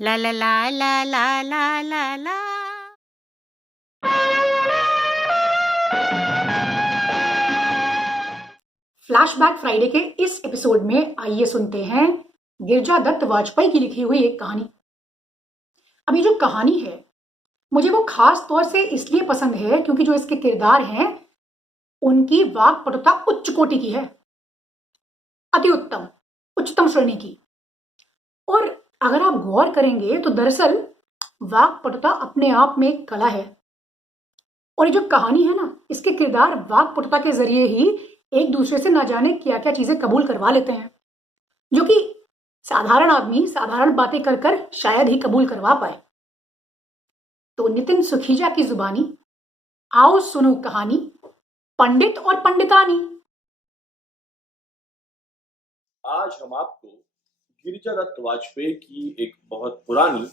ला ला ला ला ला ला ला ला। Flashback Friday के इस episode में आइए सुनते हैं गिरिजा दत्त वाजपेयी की लिखी हुई एक कहानी। अब ये जो कहानी है मुझे वो खास तौर से इसलिए पसंद है क्योंकि जो इसके किरदार हैं उनकी वाक्पटुता उच्च कोटि की है, अति उत्तम, उच्चतम श्रेणी की। और अगर आप गौर करेंगे तो दरअसल वाक्पटुता अपने आप में एक कला है। और ये जो कहानी है ना, इसके किरदार वाक्पटुता के जरिए ही एक दूसरे से ना जाने क्या क्या चीजें कबूल करवा लेते हैं, जो कि साधारण आदमी साधारण बातें कर कर शायद ही कबूल करवा पाए। तो नितिन सुखीजा की जुबानी आओ सुनो कहानी पंडित और पंडितानी। आज हम आपको गिरिजा दत्त वाजपेयी की एक बहुत पुरानी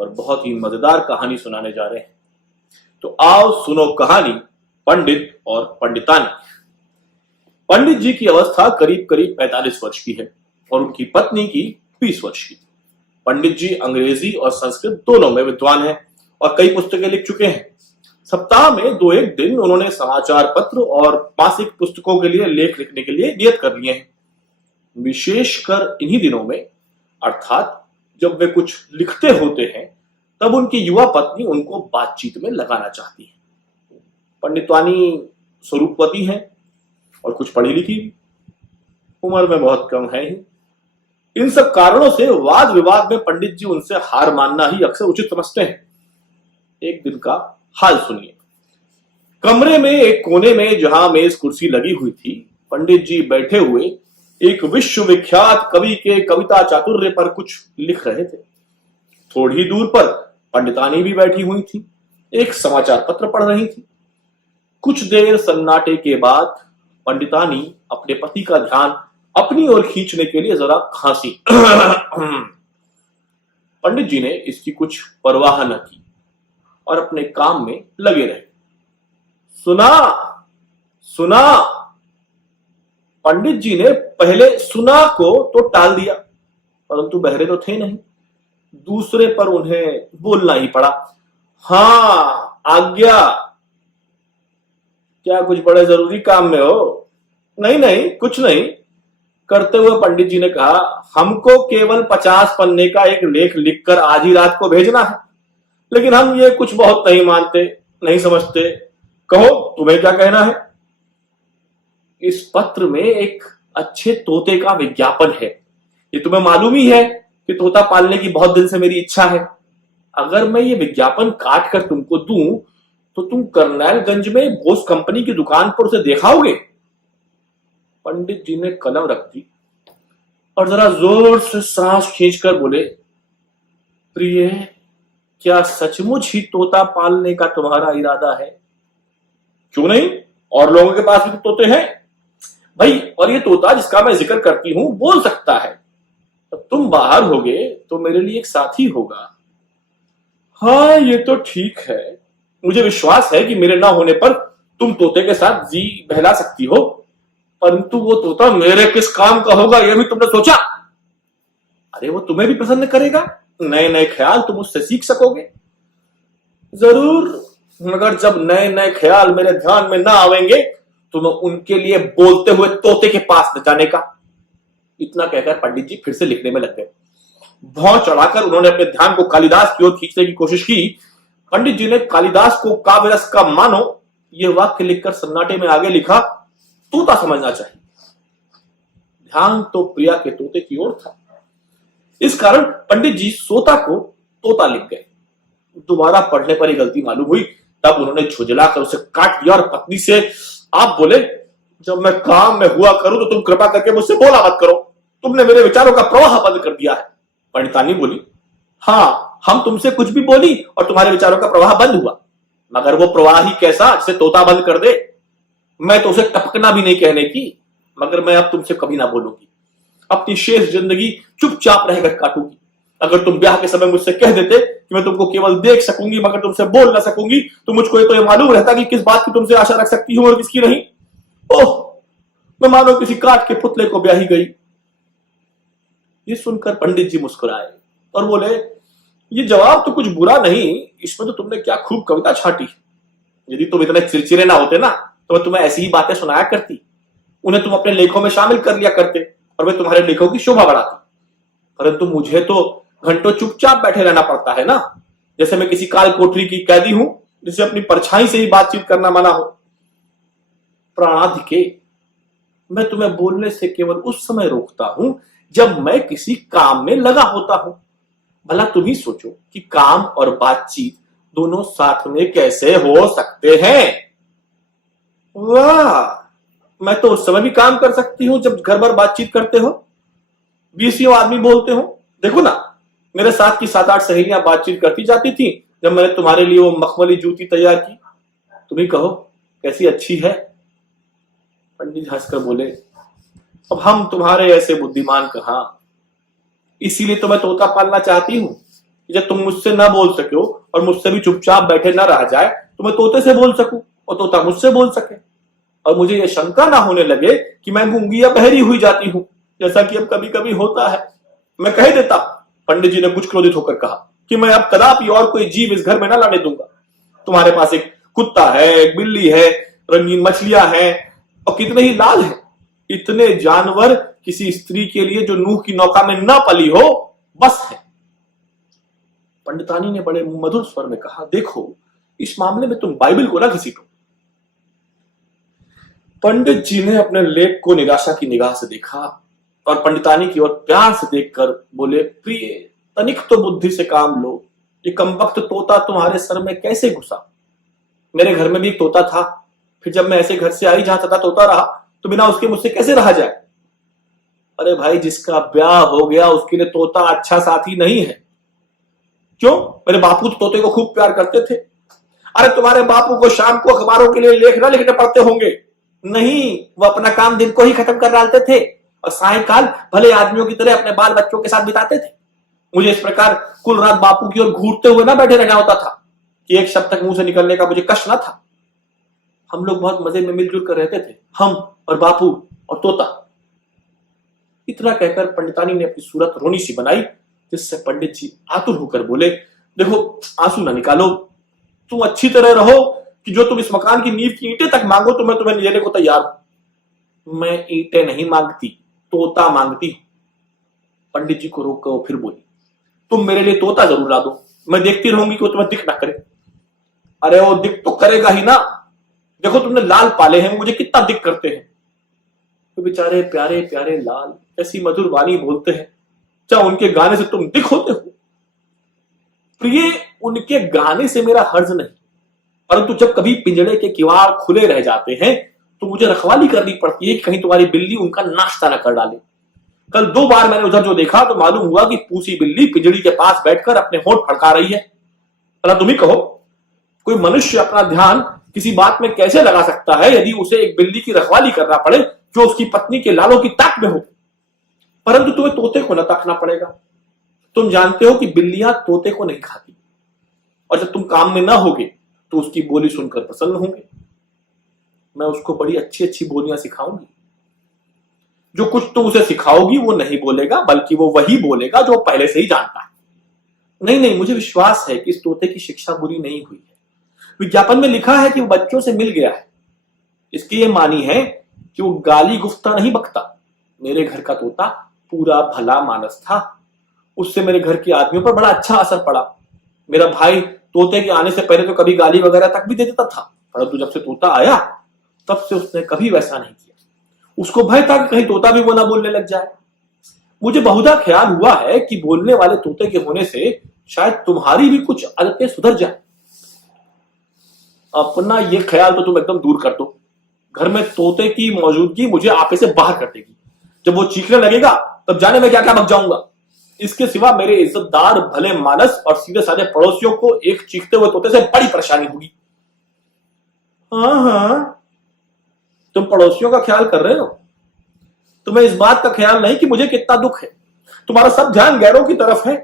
और बहुत ही मजेदार कहानी सुनाने जा रहे हैं। तो आओ सुनो कहानी पंडित और पंडितानी। पंडित जी की अवस्था करीब करीब 45 वर्ष की है और उनकी पत्नी की 20 वर्ष की। पंडित जी अंग्रेजी और संस्कृत दोनों में विद्वान हैं और कई पुस्तकें लिख चुके हैं। सप्ताह में 2-1 दिन उन्होंने समाचार पत्र और मासिक पुस्तकों के लिए लेख लिखने के लिए नियत कर लिए हैं। विशेषकर इन्हीं दिनों में, अर्थात जब वे कुछ लिखते होते हैं, तब उनकी युवा पत्नी उनको बातचीत में लगाना चाहती है। पंडितवानी स्वरूपवती है और कुछ पढ़ी लिखी, उम्र में बहुत कम है ही। इन सब कारणों से वाद विवाद में पंडित जी उनसे हार मानना ही अक्सर उचित समझते हैं। एक दिन का हाल सुनिए। कमरे में एक कोने में जहां मेज कुर्सी लगी हुई थी, पंडित जी बैठे हुए एक विश्वविख्यात कवि के कविता चातुर्य पर कुछ लिख रहे थे। थोड़ी दूर पर पंडितानी भी बैठी हुई थी, एक समाचार पत्र पढ़ रही थी। कुछ देर सन्नाटे के बाद पंडितानी अपने पति का ध्यान अपनी ओर खींचने के लिए जरा खांसी। पंडित जी ने इसकी कुछ परवाह न की और अपने काम में लगे रहे। सुना सुना। पंडित जी ने पहले सुना को तो टाल दिया, परंतु बहरे तो थे नहीं। दूसरे पर उन्हें बोलना ही पड़ा। हाँ, आज्ञा। क्या कुछ बड़े जरूरी काम में हो? नहीं नहीं, कुछ नहीं, करते हुए पंडित जी ने कहा, हमको केवल 50 पन्ने का एक लेख लिखकर आज ही रात को भेजना है, लेकिन हम ये कुछ बहुत नहीं मानते, नहीं समझते। कहो, तुम्हें क्या कहना है? इस पत्र में एक अच्छे तोते का विज्ञापन है। ये तुम्हें मालूम ही है कि तोता पालने की बहुत दिन से मेरी इच्छा है। अगर मैं ये विज्ञापन काट कर तुमको दूं तो तुम करनैलगंज में बोस कंपनी की दुकान पर उसे देखाओगे? पंडित जी ने कलम रख दी और जरा जोर से सांस खींचकर बोले, प्रिय, क्या सचमुच ही तोता पालने का तुम्हारा इरादा है? क्यों नहीं, और लोगों के पास भी तो तोते हैं भाई, और ये तोता जिसका मैं जिक्र करती हूं बोल सकता है। तो तुम बाहर होगे तो मेरे लिए एक साथी होगा। हाँ, ये तो ठीक है, मुझे विश्वास है कि मेरे ना होने पर तुम तोते के साथ जी बहला सकती हो, परंतु वो तोता मेरे किस काम का होगा यह भी तुमने सोचा? अरे वो तुम्हें भी प्रसन्न करेगा, नए नए ख्याल तुम उससे सीख सकोगे। जरूर, मगर जब नए नए ख्याल मेरे ध्यान में ना आवेंगे तो मैं उनके लिए बोलते हुए तोते के पास न जाने का। इतना कहकर पंडित जी फिर से लिखने में लग गए। भौं चढ़ाकर उन्होंने अपने ध्यान को कालिदास की ओर खींचने की कोशिश की। पंडित जी ने कालिदास को काव्य रस का मानो ये वाक्य लिखकर सन्नाटे में आगे लिखा, तोता समझना चाहिए। ध्यान तो प्रिया के तोते की ओर था। इस कारण पंडित जी सोता को तोता लिख गए। दोबारा पढ़ने पर ही गलती मालूम हुई, तब उन्होंने झुंझलाकर उसे काट दिया और पत्नी से आप बोले, जब मैं काम में हुआ करूं तो तुम कृपा करके मुझसे बोला मत करो, तुमने मेरे विचारों का प्रवाह बंद कर दिया है। पंडितानी बोली, हाँ, हम तुमसे कुछ भी बोली और तुम्हारे विचारों का प्रवाह बंद हुआ, मगर वो प्रवाह ही कैसा जिसे तोता बंद कर दे। मैं तो उसे टपकना भी नहीं कहने की, मगर मैं अब तुमसे कभी ना बोलूंगी। अपनी शेष जिंदगी चुपचाप रहकर काटूंगी। अगर तुम ब्याह के समय मुझसे कह देते कि मैं तुमको केवल देख सकूंगी मगर तुमसे बोल ना सकूंगी, तो मुझको ये मालूम रहता कि किस बात की तुमसे आशा रख सकती हूं और किसकी नहीं। ओह, मैं मानो किसी काठ के पुतले को ब्याही गई। ये सुनकर पंडित जी मुस्कुराए और बोले, ये जवाब तो कुछ बुरा नहीं, इसमें तो तुमने क्या खूब कविता छाटी। यदि तुम इतने चिड़चिड़े ना होते ना तो मैं तुम्हें ऐसी ही बातें सुनाया करती, उन्हें तुम अपने लेखों में शामिल कर लिया करते और वे तुम्हारे लेखों की शोभा बढ़ाती। परंतु मुझे तो घंटों चुपचाप बैठे रहना पड़ता है ना, जैसे मैं किसी काल कोठरी की कैदी हूं जिसे अपनी परछाई से ही बातचीत करना मना हो। प्राणाधिके, मैं तुम्हें बोलने से केवल उस समय रोकता हूं जब मैं किसी काम में लगा होता हूं। भला तुम ही सोचो कि काम और बातचीत दोनों साथ में कैसे हो सकते हैं। वाह, मैं तो उस समय भी काम कर सकती हूं जब घर भर बातचीत करते हो, 20 आदमी बोलते हो। देखो ना, मेरे साथ की 7-8 सहेलियां बातचीत करती जाती थी जब मैंने तुम्हारे लिए वो मखमली जूती तैयार की। तुम ही कहो कैसी अच्छी है। पंडित हंसकर बोले, अब हम तुम्हारे ऐसे बुद्धिमान कहां, इसीलिए तो मैं तोता पालना चाहती हूं। जब तुम मुझसे ना बोल सको और मुझसे भी चुपचाप बैठे ना रह जाए तो मैं तोते से बोल सकूं और तोता मुझसे बोल सके, और मुझे यह शंका ना होने लगे कि मैं गूंगी या बहरी हुई जाती हूं, जैसा कि अब कभी कभी होता है। मैं कह देता, पंडित जी ने कुछ क्रोधित होकर कहा, कि मैं अब कदापि और कोई जीव इस घर में ना लाने दूंगा। तुम्हारे पास एक कुत्ता है, एक बिल्ली है, रंगीन मछलियां हैं और कितने ही लाल हैं। इतने जानवर किसी स्त्री के लिए जो नूह की नौका में ना पली हो बस है। पंडितानी ने बड़े मधुर स्वर में कहा, देखो इस मामले में तुम बाइबल को ना घसीटो। पंडित जी ने अपने लेख को निराशा की निगाह से देखा और पंडितानी की ओर प्यार से देखकर बोले, प्रिय तनिक तो बुद्धि से काम लो, ये कमबख्त तोता तुम्हारे सर में कैसे घुसा। मेरे घर में भी एक तोता था, फिर जब मैं ऐसे घर से आई जहां सदा तोता रहा तो बिना उसके मुझसे कैसे रहा जाए। अरे भाई, जिसका ब्याह हो गया उसके लिए तोता अच्छा साथी नहीं है। क्यों, मेरे बापू तो तोते को खूब प्यार करते थे। अरे तुम्हारे बापू को शाम को अखबारों के लिए लेख ना लिखने पड़ते होंगे। नहीं, वो अपना काम दिन को ही खत्म कर डालते थे और सायंकाल भले आदमियों की तरह अपने बाल बच्चों के साथ बिताते थे। मुझे इस प्रकार कुल रात बापू की ओर घूरते हुए ना बैठे रहना होता था कि एक शब्द तक मुंह से निकलने का मुझे कष्ट ना था। हम लोग बहुत मजे में मिलजुल कर रहते थे, हम और बापू और तोता। इतना कहकर पंडितानी ने अपनी सूरत रोनी सी बनाई, जिससे पंडित जी आतुर होकर बोले, देखो आंसू ना निकालो, तुम अच्छी तरह रहो कि जो तुम इस मकान की नींव की ईंटें तक मांगो तो मैं तुम्हें लेने को तैयार हूं। मैं ईंटें नहीं मांगती, तोता मांगती। पंडित जी को रोक कर वो फिर बोली, तुम मेरे लिए तोता जरूर ला दो, मैं देखती रहूंगी कि वो तुम्हें दिख ना करे। अरे वो दिख तो करेगा ही ना, देखो तुमने लाल पाले हैं, मुझे कितना दिक करते हैं। तो बेचारे प्यारे प्यारे लाल ऐसी मधुर वाणी बोलते हैं, क्या उनके गाने से तुम दिक होते हो। प्रिय, उनके गाने से मेरा हर्ज नहीं, परंतु जब कभी पिंजड़े के किवाड़ खुले रह जाते हैं तो मुझे रखवाली करनी पड़ती है कि कहीं तुम्हारी बिल्ली उनका नाश्ता न कर डाले। कल 2 बार मैंने उधर जो देखा तो मालूम हुआ कि पूसी बिल्ली पिंजड़ी के पास बैठकर अपने होंठ फड़का रही है। भला तुम ही कहो, कोई मनुष्य अपना ध्यान किसी बात में कैसे लगा सकता है यदि उसे एक बिल्ली की रखवाली करना पड़े जो उसकी पत्नी के लालों की ताक में हो। परंतु तुम्हें तोते को न ताकना पड़ेगा। तुम जानते हो कि बिल्लियां तोते को नहीं खाती, और जब तुम काम में ना होगे तो उसकी बोली सुनकर प्रसन्न होंगे। मैं उसको बड़ी अच्छी अच्छी बोलियां सिखाऊंगी। जो कुछ तुम उसे सिखाओगी वो नहीं बोलेगा, बल्कि वो वही बोलेगा जो पहले से ही जानता है। नहीं नहीं, मुझे विश्वास है कि इस तोते की शिक्षा बुरी नहीं हुई है। विज्ञापन में लिखा है कि वो बच्चों से मिल गया है। इसकी ये मानी है कि वो गाली गुफ्ता नहीं बकता। मेरे घर का तोता पूरा भला मानस था, उससे मेरे घर के आदमियों पर बड़ा अच्छा असर पड़ा। मेरा भाई तोते के आने से पहले तो कभी गाली वगैरह तक भी दे देता था, परंतु जब से तोता आया तब से उसने कभी वैसा नहीं किया। उसको भय था कि कहीं तोता भी वो ना बोलने लग जाए। मुझे बहुधा ख्याल हुआ है कि बोलने वाले तोते के होने से शायद तुम्हारी भी कुछ आदतें सुधर जाए। अपना ये ख्याल तो तुम एकदम दूर कर दो। घर में तोते की मौजूदगी मुझे आपे से बाहर कर देगी। जब वो चीखने लगेगा तब जाने में क्या क्या बक जाऊंगा। इसके सिवा मेरे इज्जतदार भले मानस और सीधे साधे पड़ोसियों को एक चीखते हुए तोते से बड़ी परेशानी होगी। हाँ, तुम पड़ोसियों का ख्याल कर रहे हो, तुम्हें इस बात का ख्याल नहीं कि मुझे कितना दुख है। तुम्हारा सब ध्यान गैरों की तरफ है।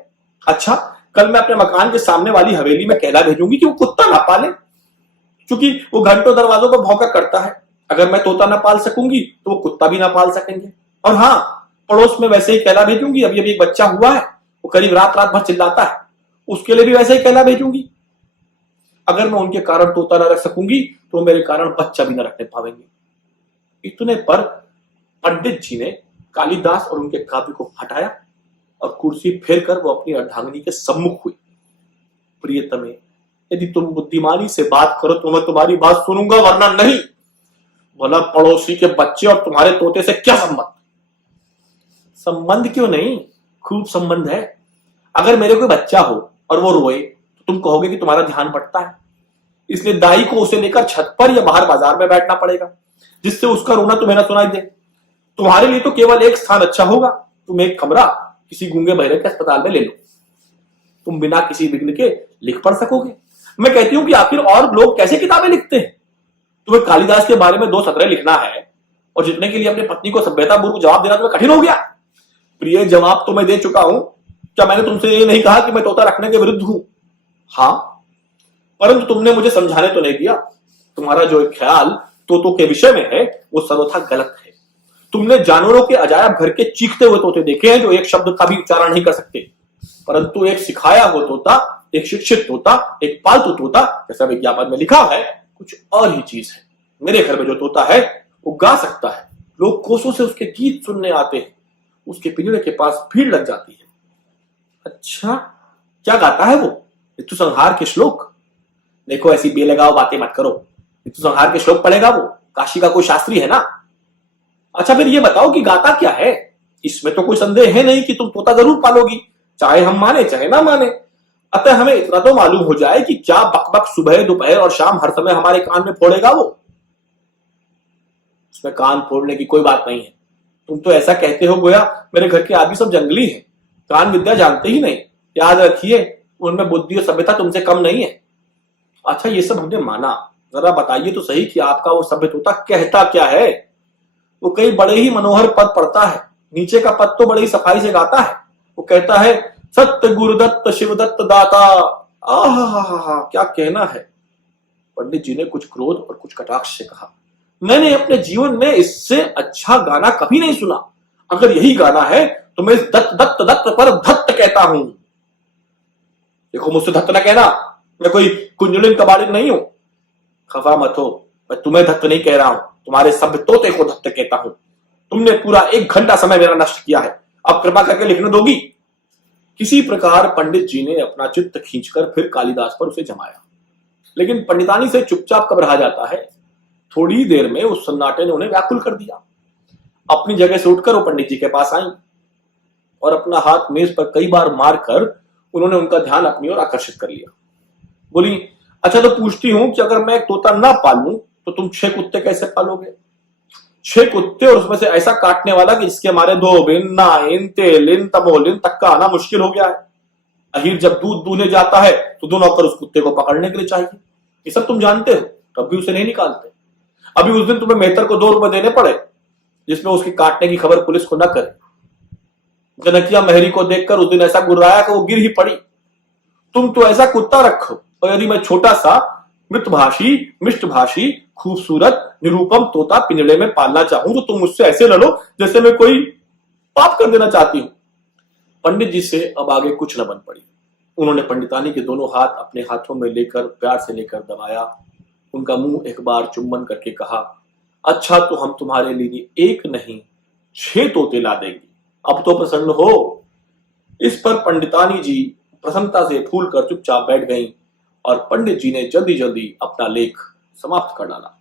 अच्छा, कल मैं अपने मकान के सामने वाली हवेली में कहला भेजूंगी कि वो कुत्ता ना पाले, क्योंकि वो घंटों दरवाजों पर भौंका करता है। अगर मैं तोता ना पाल सकूंगी तो वो कुत्ता भी ना पाल सकेंगे। और हाँ, पड़ोस में वैसे ही कहला भेजूंगी, अभी अभी एक बच्चा हुआ है, वो करीब रात रात भर चिल्लाता है, उसके लिए भी वैसे ही कहला भेजूंगी। अगर मैं उनके कारण तोता न रख सकूंगी तो मेरे कारण बच्चा भी न रखने पाएंगे। इतने पर पंडित जी ने कालिदास और उनके काव्य को हटाया और कुर्सी फेर कर वो अपनी अर्धांगिनी के सम्मुख हुई। प्रियतमे, यदि तुम बुद्धिमानी से बात करो तो मैं तुम्हारी बात सुनूंगा, वरना नहीं। भला पड़ोसी के बच्चे और तुम्हारे तोते से क्या संबंध? संबंध क्यों नहीं, खूब संबंध है। अगर मेरे कोई बच्चा हो और वो रोए तो तुम कहोगे कि तुम्हारा ध्यान भटता है, इसलिए दाई को उसे लेकर छत पर या बाहर बाजार में बैठना पड़ेगा, जिससे उसका रोना तुम्हें ना सुनाई दे। तुम्हारे लिए तो केवल एक स्थान अच्छा होगा, तुम एक कमरा किसी गूंगे बहरे के अस्पताल में ले लो। तुम बिना किसी विघ्न के लिख पढ़ सकोगे। मैं कहती हूं कि आखिर और लोग कैसे किताबें लिखते हैं? तुम्हें कालिदास के बारे में 2 सतरें लिखना है और जितने के लिए अपनी पत्नी को सभ्यतापूर्वक जवाब देना तुम्हें कठिन हो गया। प्रिय, जवाब तो मैं दे चुका हूं। क्या मैंने तुमसे ये नहीं कहा कि मैं तोता रखने के विरुद्ध हूं? हाँ, परंतु तुमने मुझे समझाने तो नहीं दिया। तुम्हारा जो एक ख्याल तोतों के विषय में है वो सर्वथा गलत है। तुमने जानवरों के अजायब घर के चीखते हुए तोते देखे हैं जो एक शब्द का भी उच्चारण नहीं कर सकते, परंतु एक सिखाया हुआ तोता, एक शिक्षित तोता, एक पालतू तोता, जैसा विज्ञापन में लिखा है, कुछ और ही चीज है। मेरे घर में जो तोता है वो गा सकता है, लोग कोसों से उसके गीत सुनने आते हैं, उसके पिंजरे के पास भीड़ लग जाती है। अच्छा, क्या गाता है वो? ऋतु संहार के श्लोक? देखो, ऐसी बेलगाव बातें मत करो। ऋतु संहार के श्लोक पढ़ेगा वो? काशी का कोई शास्त्री है ना। अच्छा, फिर ये बताओ कि गाता क्या है? इसमें तो कोई संदेह है नहीं कि तुम तोता जरूर पालोगी, चाहे हम माने चाहे ना माने। अतः हमें इतना तो मालूम हो जाए कि क्या बकबक सुबह दोपहर और शाम हर समय हमारे कान में फोड़ेगा वो। उसमें कान फोड़ने की कोई बात नहीं है। तुम तो ऐसा कहते हो गोया मेरे घर के आदमी सब जंगली हैं, कान विद्या जानते ही नहीं। याद रखिए, उनमें बुद्धि और सभ्यता तुमसे कम नहीं है। अच्छा, ये सब हमने माना, जरा बताइए तो सही कि आपका वो सभ्य तोता कहता क्या है? वो कई बड़े ही मनोहर पद पढ़ता है, नीचे का पद तो बड़े ही सफाई से गाता है। वो कहता है, सत्य गुरुदत्त शिवदत्त दाता। आहा, क्या कहना है। पंडित जी ने कुछ क्रोध और कुछ कटाक्ष से कहा, मैंने अपने जीवन में इससे अच्छा गाना कभी नहीं सुना। अगर यही गाना है तो मैं इस दत्त दत्त दत्त पर धत्त कहता हूं। देखो, मुझसे धत्त ना कहना, मैं कोई कुंजलिन कबाड़िन नहीं हूं। खफा मत हो, मैं तुम्हें धत्त नहीं कह रहा हूं, तुम्हारे सभ्य तोते को धत्त कहता हूं। तुमने पूरा 1 घंटा समय मेरा नष्ट किया है, अब कृपा करके लिखने दोगी? किसी प्रकार पंडित जी ने अपना चित्त खींचकर फिर कालिदास पर उसे जमाया, लेकिन पंडितानी से चुपचाप कब रहा जाता है। थोड़ी देर में उस सन्नाटे ने उन्हें व्याकुल कर दिया। अपनी जगह से उठकर वो पंडित जी के पास आई और अपना हाथ मेज पर कई बार मारकर उन्होंने उनका ध्यान अपनी ओर आकर्षित कर लिया। बोली, अच्छा तो पूछती हूं कि अगर मैं एक तोता ना पालूं तो तुम 6 कुत्ते कैसे पालोगे? 6 कुत्ते और उसमें से ऐसा काटने वाला कि जिसके हमारे धोबिन, नाइन, तेलिन, तमोलिन तक का आना मुश्किल हो गया है। अहीर जब दूध दूहने जाता है तो 2 नौकर उस कुत्ते को पकड़ने के लिए चाहिए। ये सब तुम जानते हो, तब भी उसे नहीं निकालते। अभी उस दिन तुम्हें मेहतर को 2 रुपए देने पड़े जिसमें उसकी काटने की खबर पुलिस को न करे। जनकिया मेहरी को देखकर उस दिन ऐसा गुर्राया कि वो गिर ही पड़ी। तुम तो ऐसा कुत्ता रखो, और यदि मैं छोटा सा मृतभाषी, मिष्टभाषी, खूबसूरत, निरूपम तोता पिंजड़े में पालना चाहूं तो तुम मुझसे ऐसे लड़ो जैसे मैं कोई पाप कर देना चाहती हूं। पंडित जी से अब आगे कुछ न बन पड़ी। उन्होंने पंडितानी के दोनों हाथ अपने हाथों में लेकर प्यार से लेकर दबाया, उनका मुंह एक बार चुंबन करके कहा, अच्छा तो हम तुम्हारे लिए 1 नहीं 6 तोते ला देंगे, अब तो प्रसन्न हो। इस पर पंडितानी जी प्रसन्नता से फूल कर चुपचाप बैठ गईं और पंडित जी ने जल्दी जल्दी अपना लेख समाप्त कर डाला।